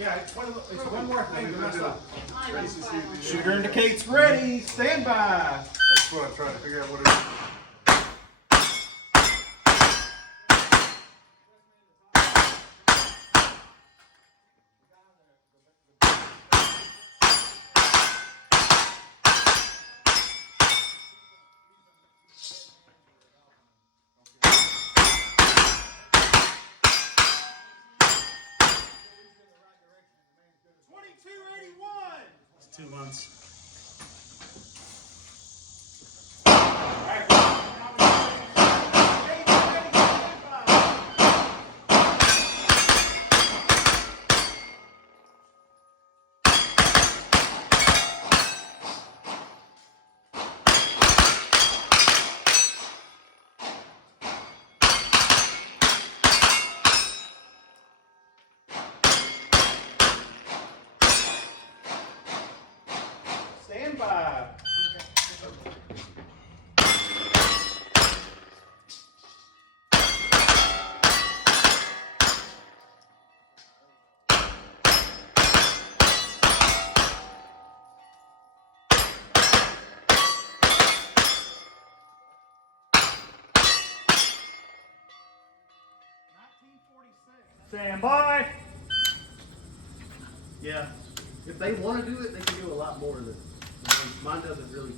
Yeah, it's one more thing to mess up. Shooter indicates ready. Stand by. That's what I'm trying to figure out what it is. It's 2 months. Stand by. Stand by. Yeah. If they want to do it, they can do a lot more of this. Mine doesn't really